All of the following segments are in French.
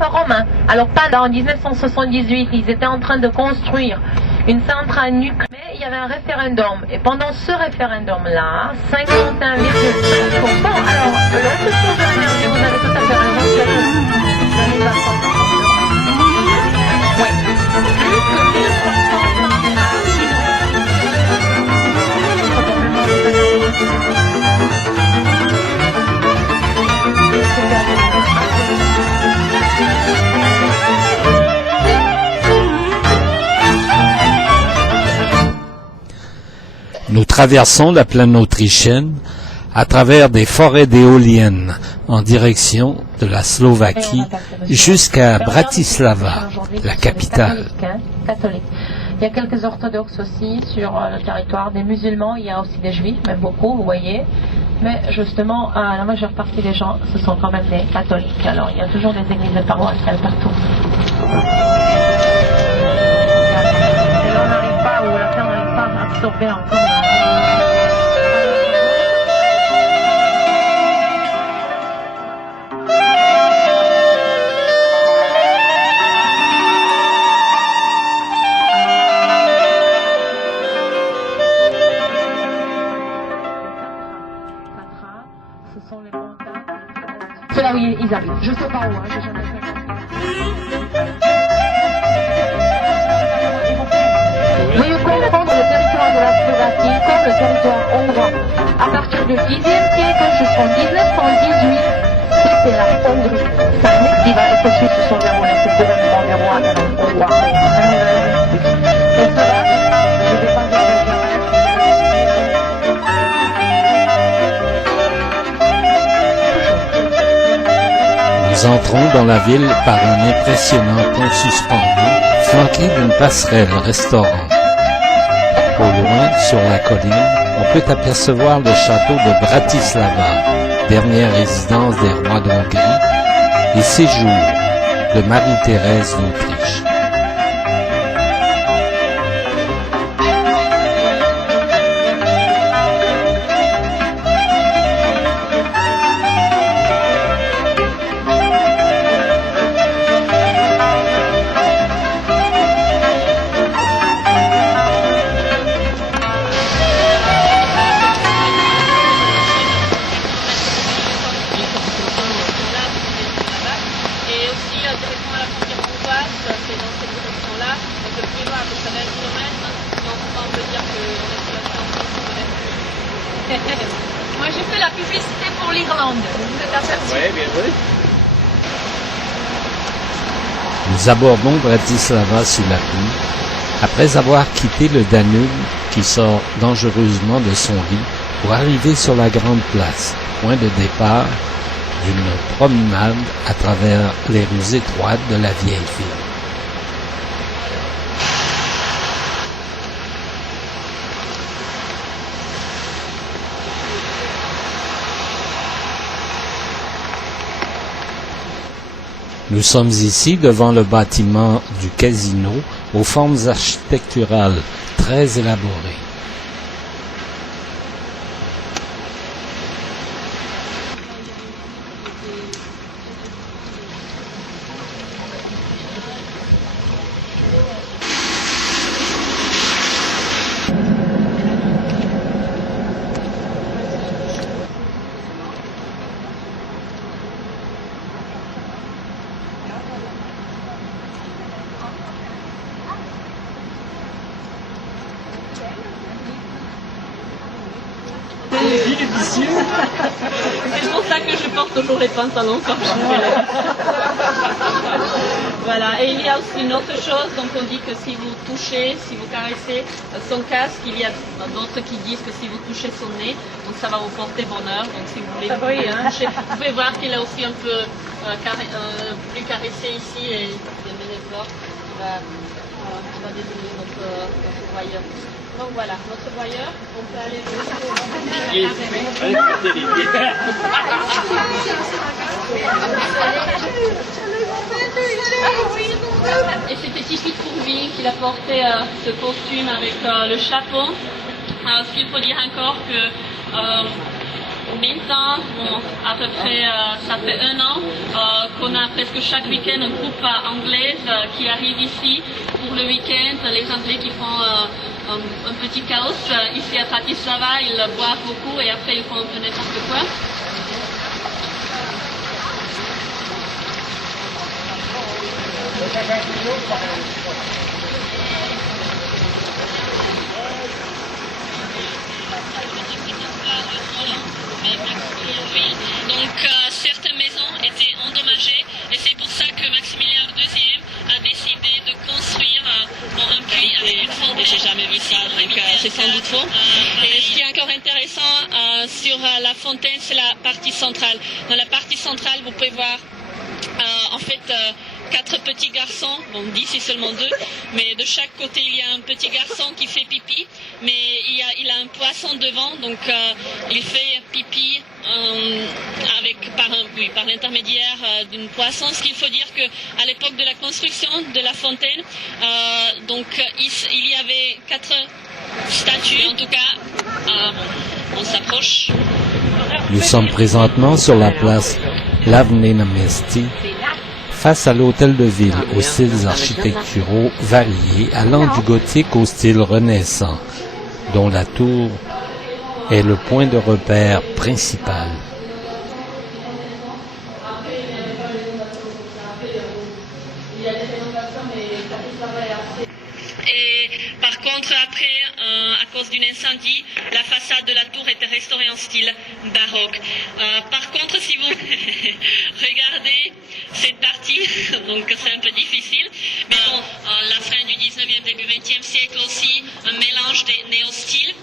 Romain. Alors pas en 1978, ils étaient en train de construire une centrale nucléaire, mais il y avait un référendum. Et pendant ce référendum-là, 51,5%. Alors, l'autre source d'énergie, vous avez tout à fait raison, c'est le réservoir. Oui. Plus que 1300 Nous traversons la plaine autrichienne à travers des forêts d'éoliennes en direction de la Slovaquie jusqu'à Bratislava, la capitale. Catholique. Il y a quelques orthodoxes aussi sur le territoire, des musulmans, il y a aussi des juifs, même beaucoup, vous voyez. Mais justement, la majeure partie des gens, ce sont quand même des catholiques. Alors il y a toujours des églises paroissiales partout. Et là, on n'arrive pas, ou la terre n'arrive pas à absorber encore. C'est là où ils habitent. Je sais pas où, hein, j'ai jamais fait. Veuillez comprendre le territoire de la Slovaquie comme le territoire hongrois. À partir du 10e siècle jusqu'en 1918, c'était la Hongrie. C'est un qui va être su se sont déroulés, c'est le gouvernement des rois hongrois. Et cela, je ne vais pas exagérer. Nous entrons dans la ville par un impressionnant pont suspendu, flanqué d'une passerelle restaurant. Au loin, sur la colline, on peut apercevoir le château de Bratislava, dernière résidence des rois d'Hongrie, et séjour de Marie-Thérèse d'Autriche. Moi j'ai fait la publicité pour l'Irlande, vous êtes aperçu. Oui, bien joué. Nous abordons Bratislava sous la pluie, après avoir quitté le Danube qui sort dangereusement de son lit pour arriver sur la grande place, point de départ d'une promenade à travers les rues étroites de la vieille ville. Nous sommes ici devant le bâtiment du casino aux formes architecturales très élaborées. C'est pour ça que je porte toujours les pantalons quand je fais là. Voilà, et il y a aussi une autre chose, donc on dit que si vous touchez, si vous caressez son casque, il y a d'autres qui disent que si vous touchez son nez, donc ça va vous porter bonheur, donc si vous voulez toucher, vous pouvez voir qu'il est aussi un peu plus caressé ici et il y a des efforts qui va désigner notre voyeur. Donc voilà, notre voyeur, on peut aller Et c'était typique pour lui qu'il a porté ce costume avec le chapeau. Ce qu'il faut dire encore que maintenant, bon, à peu près, ça fait 1 an qu'on a presque chaque week-end un groupe anglaise qui arrive ici pour le week-end. Les Anglais qui font un petit chaos. Ici à Bratislava, ils boivent beaucoup et après ils font un peu n'importe quoi. Donc certaines maisons étaient endommagées et c'est pour ça que Maximilien II a décidé de construire un puits avec une fontaine. J'ai jamais vu ça, donc c'est sans doute faux. Et ce qui est encore intéressant sur la fontaine, c'est la partie centrale. Dans la partie centrale, vous pouvez voir en fait 4 petits garçons, bon d'ici seulement 2, mais de chaque côté il y a un petit garçon qui fait pipi, mais il a un poisson devant, donc il fait pipi par l'intermédiaire d'une poisson. Ce qu'il faut dire que à l'époque de la construction de la fontaine, il y avait 4 statues, en tout cas on s'approche. Nous sommes présentement sur la place Lavnena Mesti, face à l'hôtel de ville aux styles architecturaux variés allant du gothique au style renaissant, dont la tour est le point de repère principal. Et par contre, après, à cause d'un incendie, la façade de la tour était restaurée en style baroque. Par contre, si vous regardez cette partie, donc c'est un peu difficile, mais bon, la fin du 19e, début 20e siècle aussi, un mélange des néo-styles.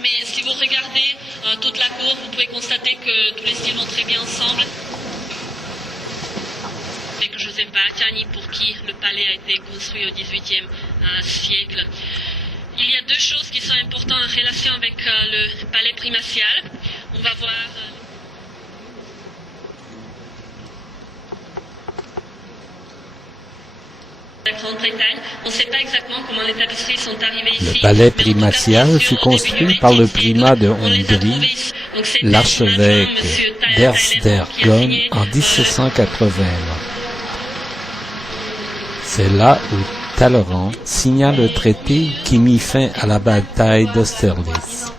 Mais si vous regardez toute la cour, vous pouvez constater que tous les styles vont très bien ensemble. Avec Joseph Bastiani, pour qui le palais a été construit au XVIIIe siècle. Il y a 2 choses qui sont importantes en relation avec le palais primatial. On va voir la Grande-Bretagne. On ne sait pas exactement comment les tapisseries sont arrivées ici. Le palais primatial fut construit par le primat de Hongrie, l'archevêque d'Esztergom, en 1781. C'est là où Talleyrand signa le traité qui mit fin à la bataille d'Austerlitz.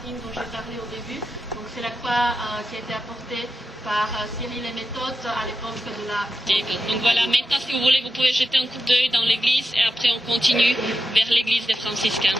C'est la croix qui a été apportée par Cyril et Méthode à l'époque de la... Donc voilà, maintenant si vous voulez, vous pouvez jeter un coup d'œil dans l'église et après on continue vers l'église des franciscains.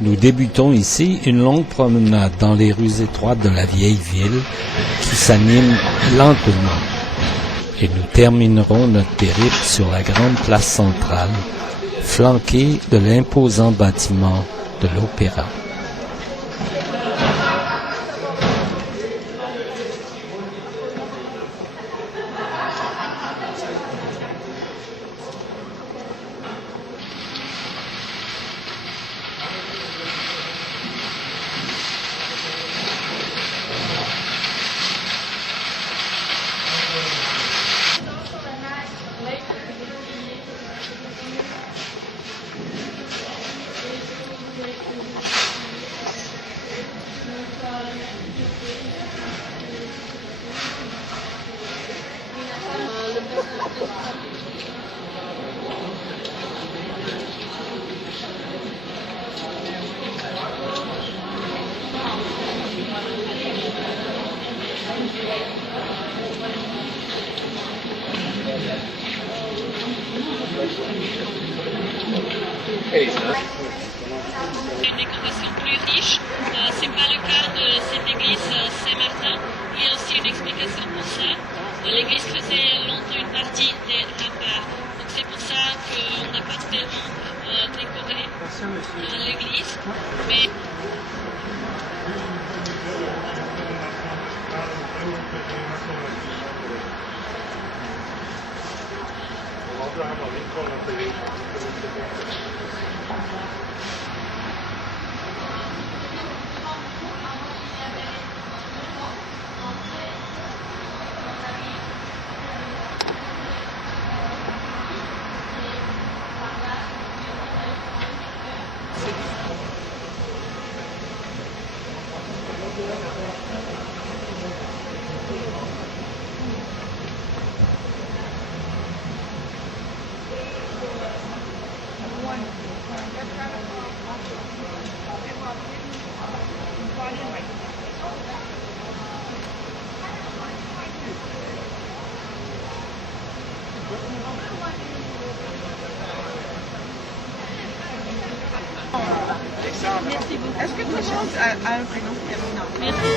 Nous débutons ici une longue promenade dans les rues étroites de la vieille ville qui s'anime lentement. Et nous terminerons notre périple sur la grande place centrale, flanquée de l'imposant bâtiment de l'Opéra. Une décoration plus riche, c'est pas le cas de cette église Saint-Martin. Il y a aussi une explication pour ça. L'église faisait longtemps une partie des remparts, donc c'est pour ça qu'on n'a pas tellement décoré l'église. Mais merci beaucoup. Est-ce que tout le monde a un prénom féminin? Merci.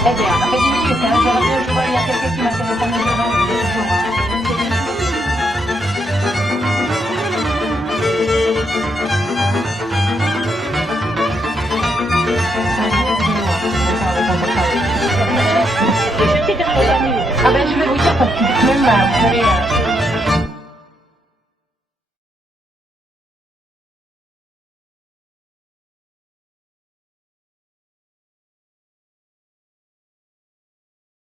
Eh bien, ça fait 10 minutes, hein. J'aurais bien, je vois, il y a quelqu'un qui m'a téléphoné Ah ben je vais vous dire parce que même vous savez